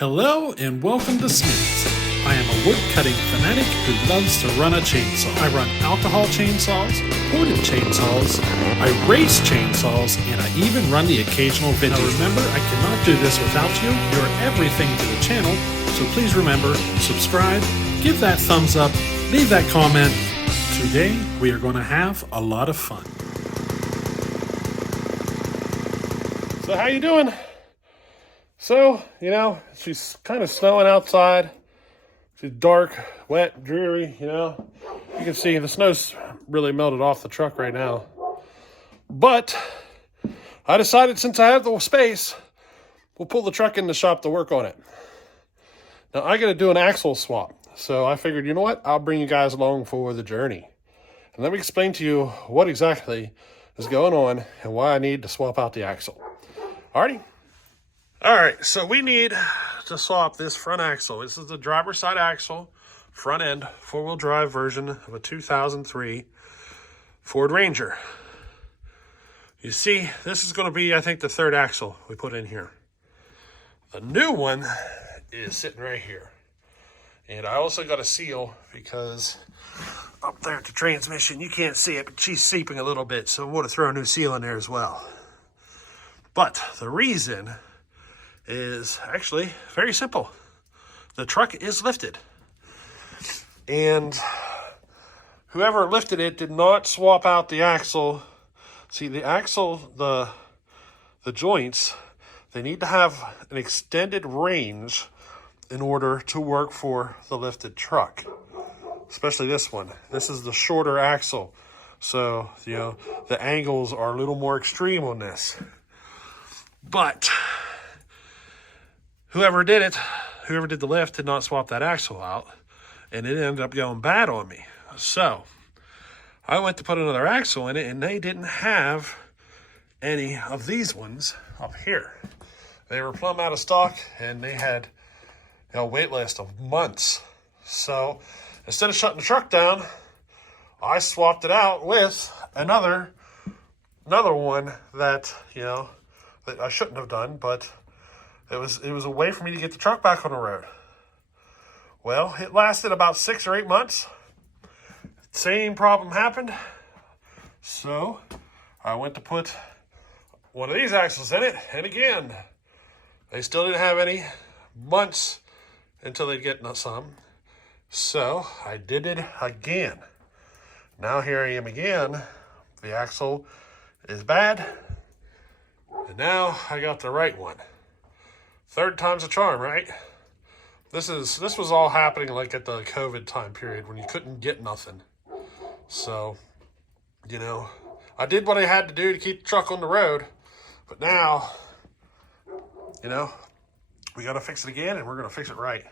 Hello and welcome to Smitty's. I am a wood cutting fanatic who loves to run a chainsaw. I run alcohol chainsaws, ported chainsaws, I race chainsaws, and I even run the occasional vintage. Now remember, I cannot do this without you. You're everything to the channel, so please remember, subscribe, give that thumbs up, leave that comment. Today, we are going to have a lot of fun. So how you doing? So, she's kind of snowing outside. She's dark, wet, dreary, You can see the snow's really melted off the truck right now. But I decided since I have the space, we'll pull the truck in the shop to work on it. Now, I got to do an axle swap. So I figured, you know what? I'll bring you guys along for the journey. And let me explain to you what exactly is going on and why I need to swap out the axle. Alrighty? Alright, so we need to swap this front axle. This is the driver's side axle, front end, four-wheel drive version of a 2003 Ford Ranger. You see, this is going to be, I think, the third axle we put in here. The new one is sitting right here. And I also got a seal because up there at the transmission, you can't see it, but she's seeping a little bit, so I want to throw a new seal in there as well. But the reason is actually very simple. The truck is lifted. And whoever lifted it did not swap out the axle. See, the axle, the joints, they need to have an extended range in order to work for the lifted truck. Especially this one. This is the shorter axle. So, the angles are a little more extreme on this. But whoever did the lift did not swap that axle out, and it ended up going bad on me. So I went to put another axle in it, and they didn't have any of these ones up here. They were plumb out of stock, and they had a wait list of months. So instead of shutting the truck down, I swapped it out with another one that, that I shouldn't have done, but it was a way for me to get the truck back on the road. Well, it lasted about 6 or 8 months. Same problem happened. So I went to put one of these axles in it, and again, they still didn't have any months until they'd get some. So I did it again. Now here I am again. The axle is bad. And now I got the right one. Third time's a charm, right? This was all happening like at the COVID time period when you couldn't get nothing. So, I did what I had to do to keep the truck on the road. But now, we got to fix it again, and we're going to fix it right.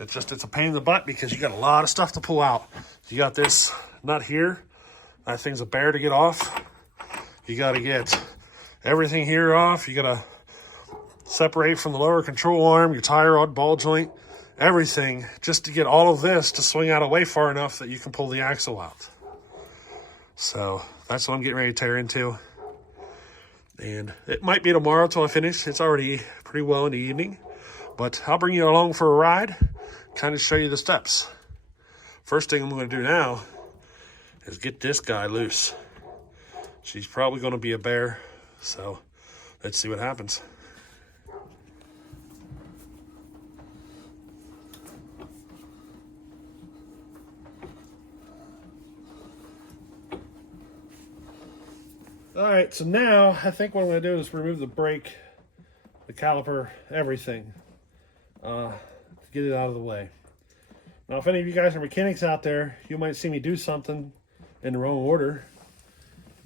It's a pain in the butt because you got a lot of stuff to pull out. You got this nut here. That thing's a bear to get off. You got to get everything here off. You got to separate from the lower control arm, your tire rod, ball joint, everything, just to get all of this to swing out away far enough that you can pull the axle out. So that's what I'm getting ready to tear into. And it might be tomorrow till I finish. It's already pretty well in the evening. But I'll bring you along for a ride, kind of show you the steps. First thing I'm going to do now is get this guy loose. She's probably going to be a bear, so let's see what happens. All right, so now I think what I'm going to do is remove the brake, the caliper, everything, to get it out of the way. Now, if any of you guys are mechanics out there, you might see me do something in the wrong order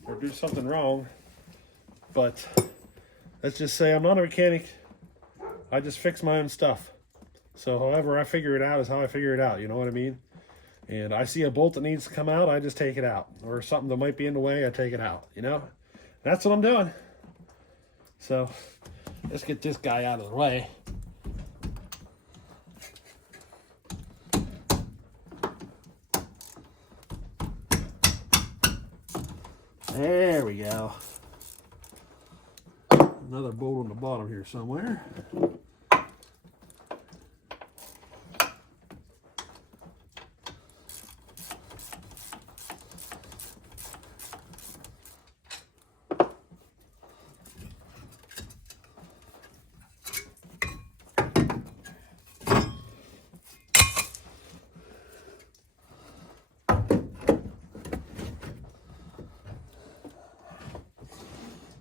or do something wrong, but let's just say I'm not a mechanic. I just fix my own stuff. So however I figure it out is how I figure it out, you know what I mean? And I see a bolt that needs to come out, I just take it out. Or something that might be in the way, I take it out, That's what I'm doing. So let's get this guy out of the way. There we go. Another bolt on the bottom here somewhere.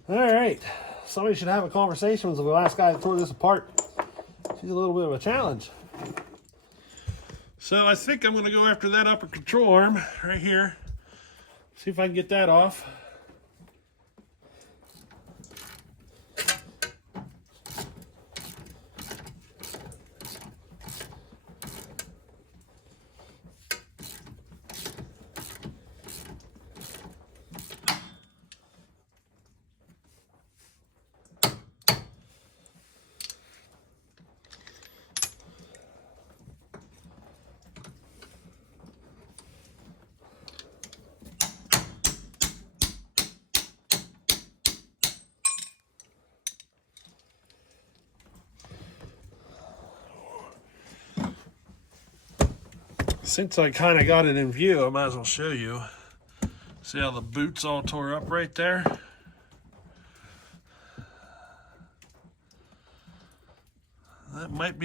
All right. Somebody should have a conversation with the last guy that tore this apart. She's a little bit of a challenge. So I think I'm going to go after that upper control arm right here. See if I can get that off. Since I kind of got it in view, I might as well show you. See how the boot's all tore up right there? That might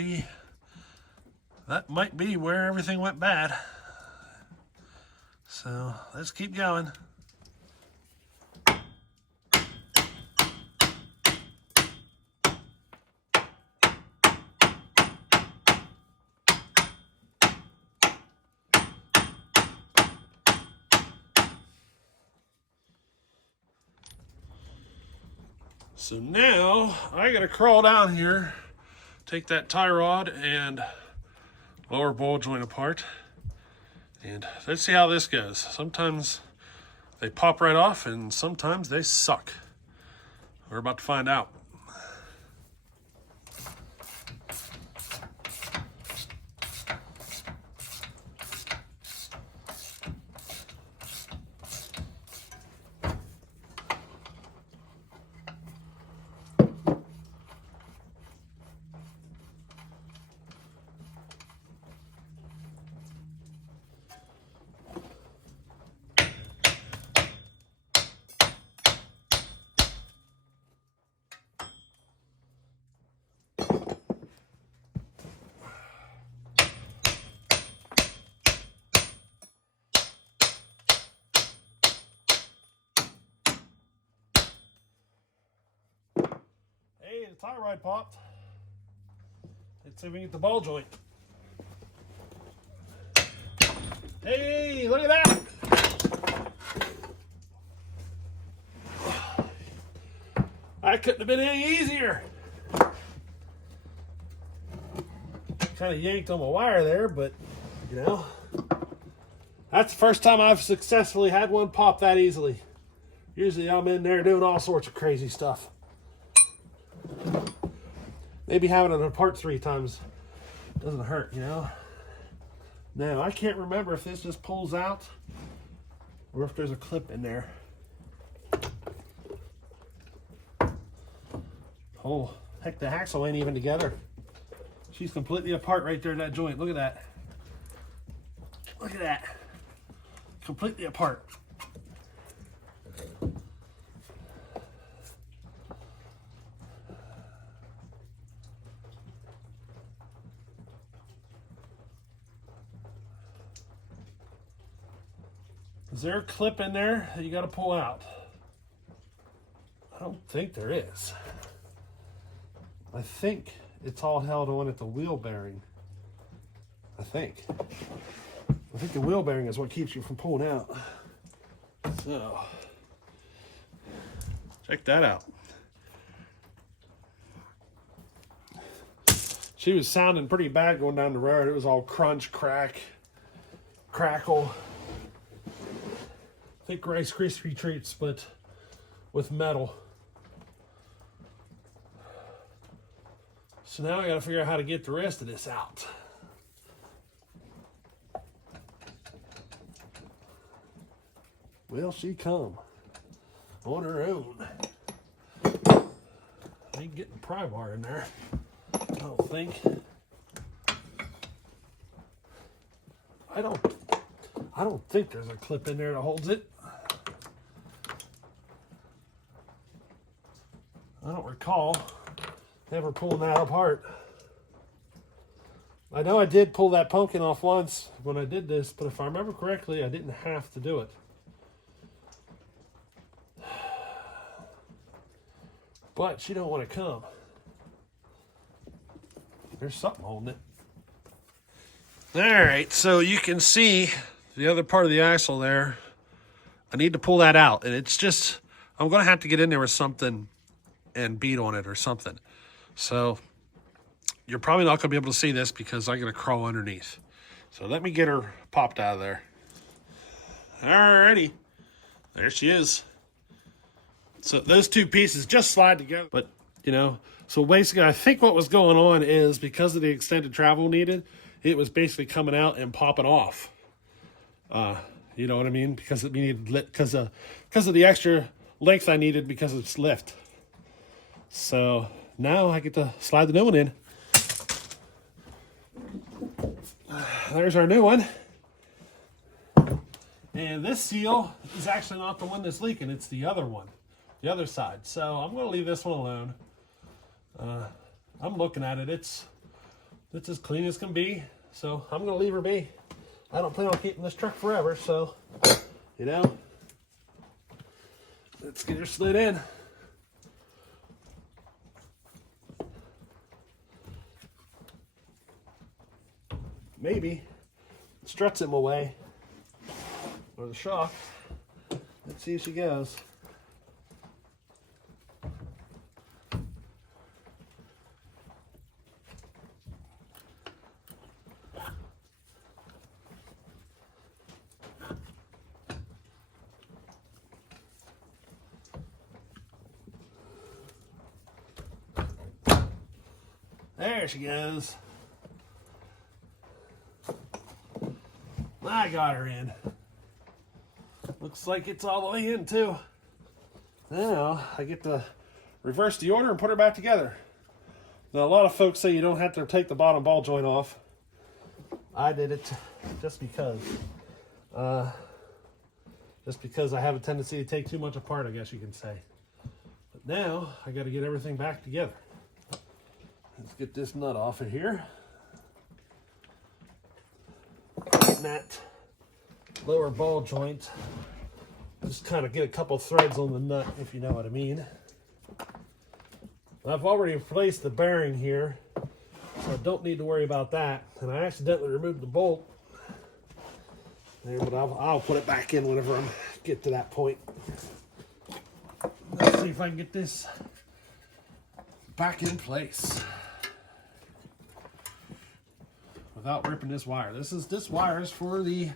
be where everything went bad. So let's keep going. So now I gotta crawl down here, take that tie rod and lower ball joint apart, and let's see how this goes. Sometimes they pop right off and sometimes they suck. We're about to find out. Hey, the tie rod popped. Let's see if we can get the ball joint. Hey, look at that! That couldn't have been any easier. Kind of yanked on my wire there, but you know, that's the first time I've successfully had one pop that easily. Usually I'm in there doing all sorts of crazy stuff. Maybe having it apart 3 times doesn't hurt, you know? Now, I can't remember if this just pulls out or if there's a clip in there. Oh, heck, the axle ain't even together. She's completely apart right there in that joint. Look at that. Look at that. Completely apart. Is there a clip in there that you got to pull out? I don't think there is. I think it's all held on at the wheel bearing. I think the wheel bearing is what keeps you from pulling out. So, check that out. She was sounding pretty bad going down the road. It was all crunch, crack, crackle. Thick Rice Krispie treats, but with metal. So now I got to figure out how to get the rest of this out. Will she come on her own? Ain't getting pry bar in there, I don't think. I don't think there's a clip in there that holds it. I don't recall ever pulling that apart. I know I did pull that pumpkin off once when I did this, but if I remember correctly, I didn't have to do it. but she don't want to come. There's something holding it. All right, so you can see the other part of the axle there. I need to pull that out, and it's just, I'm going to have to get in there with something and beat on it or something. So you're probably not going to be able to see this because I'm going to crawl underneath. So let me get her popped out of there. Alrighty, there she is. So those two pieces just slide together. But, you know, so basically I think what was going on is because of the extended travel needed, it was basically coming out and popping off. You know what I mean? Because it needed because of the extra length I needed because of its lift. So now I get to slide the new one in. There's our new one. And this seal is actually not the one that's leaking. It's the other one, the other side. So I'm going to leave this one alone. I'm looking at it. It's as clean as can be. So I'm going to leave her be. I don't plan on keeping this truck forever. So, you know, let's get her slid in. Maybe struts in my way. Or the shock. Let's see if she goes. There she goes. I got her in. Looks like it's all the way in too. Now I get to reverse the order and put her back together. Now a lot of folks say you don't have to take the bottom ball joint off. I did it just because I have a tendency to take too much apart, I guess you can say. But now I got to get everything back together. Let's get this nut off of here. Tighten that lower ball joint. Just kind of get a couple threads on the nut, if you know what I mean. I've already replaced the bearing here, so I don't need to worry about that. And I accidentally removed the bolt. There, but I'll put it back in whenever I get to that point. Let's see if I can get this back in place without ripping this wire. This wire is for the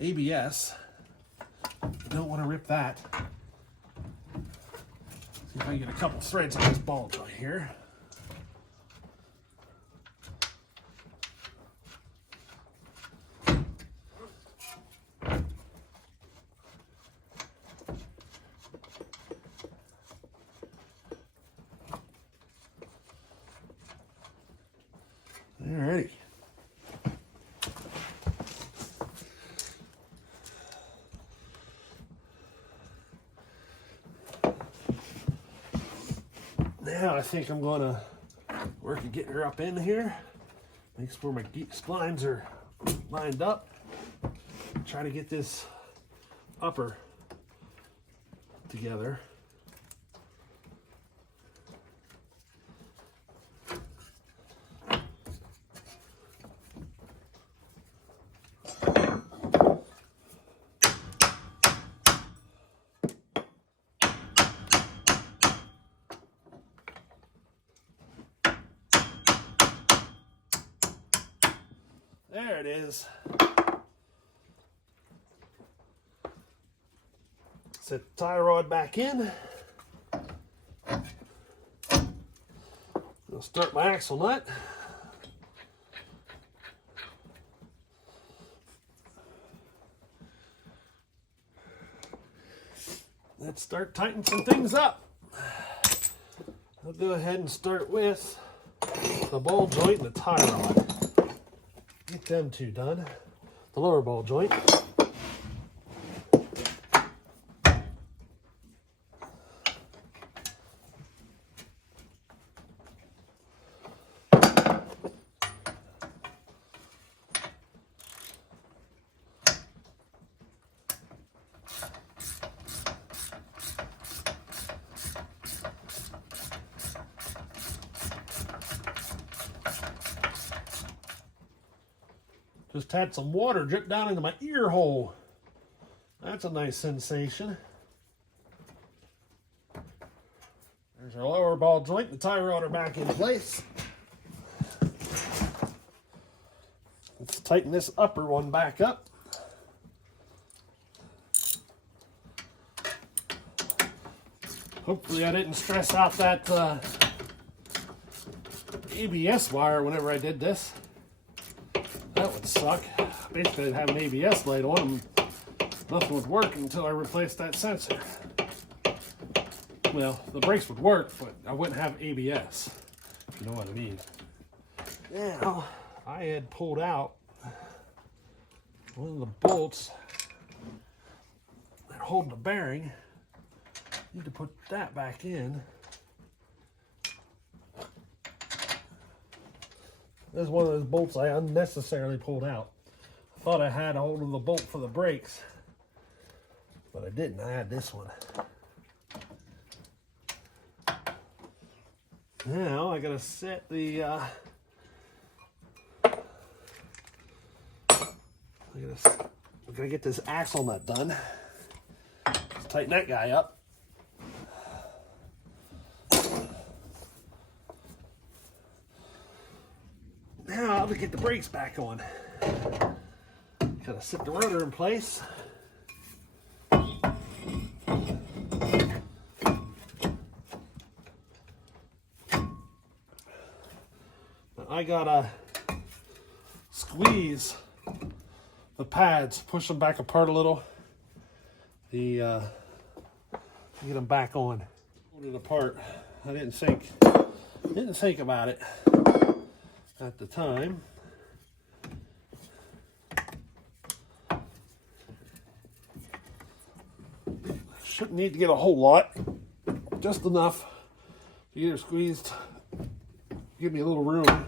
ABS. I don't want to rip that. See if I can get a couple threads on this ball joint here. Alrighty. Now I think I'm going to work at getting her up in here. Make sure my splines are lined up. Try to get this upper together. There it is. Set the tie rod back in. I'll start my axle nut. Let's start tightening some things up. I'll go ahead and start with the ball joint and the tie rod. Get them two done. The lower ball joint. Just had some water drip down into my ear hole. That's a nice sensation. There's our lower ball joint, the tie rotor back in place. Let's tighten this upper one back up. Hopefully I didn't stress out that ABS wire whenever I did this. That would suck. Basically I'd have an ABS light on and nothing would work until I replaced that sensor. Well, the brakes would work, but I wouldn't have ABS, if you know what I mean. Now, I had pulled out one of the bolts that hold the bearing. Need to put that back in. This is one of those bolts I unnecessarily pulled out. I thought I had a hold of the bolt for the brakes, but I didn't. I had this one. Now I gotta set the I gotta get this axle nut done. Let's tighten that guy up. Now I'll get the brakes back on. Gotta set the rotor in place. I gotta squeeze the pads, push them back apart a little. Get them back on. Hold it apart. I didn't think about it at the time. Shouldn't need to get a whole lot, just enough. Either squeezed, give me a little room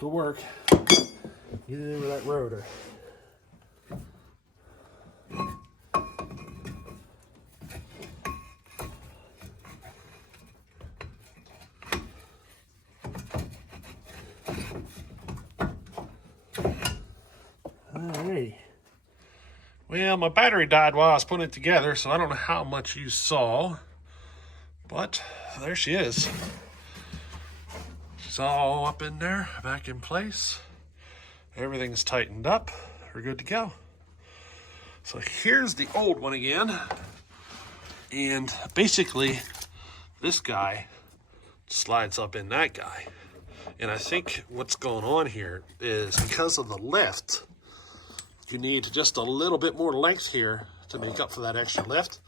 to work. Get it into that rotor. Alrighty. Well, my battery died while I was putting it together, so I don't know how much you saw, but there she is. It's all up in there, back in place. Everything's tightened up. We're good to go. So here's the old one again. And basically, this guy slides up in that guy. And I think what's going on here is because of the lift, you need just a little bit more length here to make up for that extra lift.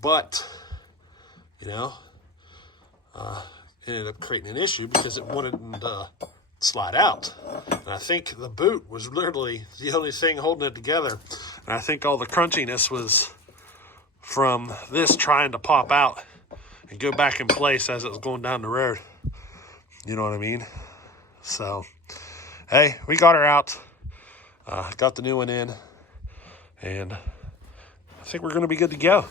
But, you know, it ended up creating an issue because it wouldn't slide out. And I think the boot was literally the only thing holding it together. And I think all the crunchiness was from this trying to pop out and go back in place as it was going down the road. You know what I mean? So, hey, we got her out. Got the new one in. And I think we're going to be good to go.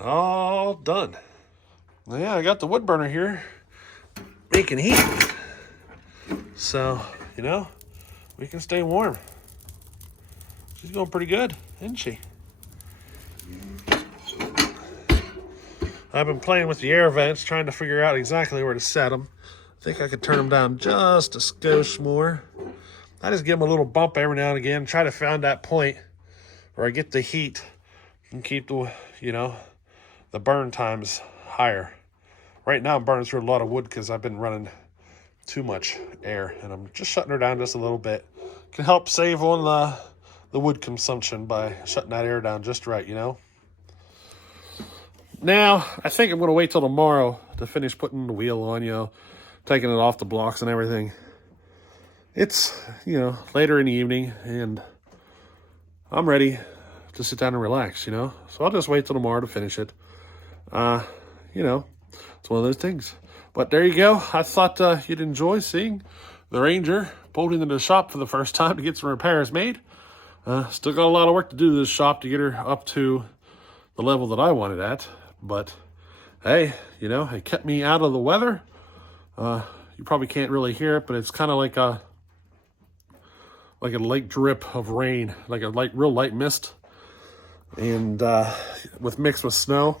All done. Yeah, I got the wood burner here making heat. So, you know, we can stay warm. She's going pretty good, isn't she? I've been playing with the air vents, trying to figure out exactly where to set them. I think I could turn them down just a skosh more. I just give them a little bump every now and again, try to find that point where I get the heat and keep the, you know, the burn times higher. Right now I'm burning through a lot of wood because I've been running too much air, and I'm just shutting her down just a little bit. Can help save on the wood consumption by shutting that air down just right, you know. Now, I think I'm going to wait till tomorrow to finish putting the wheel on, you know, taking it off the blocks and everything. It's, you know, later in the evening, and I'm ready to sit down and relax, you know. So I'll just wait till tomorrow to finish it. You know, it's one of those things. But there you go. I thought you'd enjoy seeing the Ranger pulled into the shop for the first time to get some repairs made. Still got a lot of work to do to this shop to get her up to the level that I wanted at. But, hey, you know, it kept me out of the weather. You probably can't really hear it, but it's kind of like a light drip of rain, like a real light mist, and mixed with snow.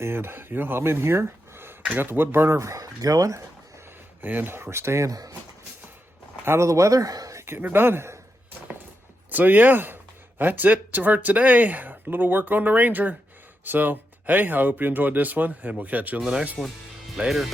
And you know, I'm in here. I got the wood burner going, and we're staying out of the weather, getting her done. So yeah, that's it for today. A little work on the Ranger. So hey, I hope you enjoyed this one, and we'll catch you on the next one. Later.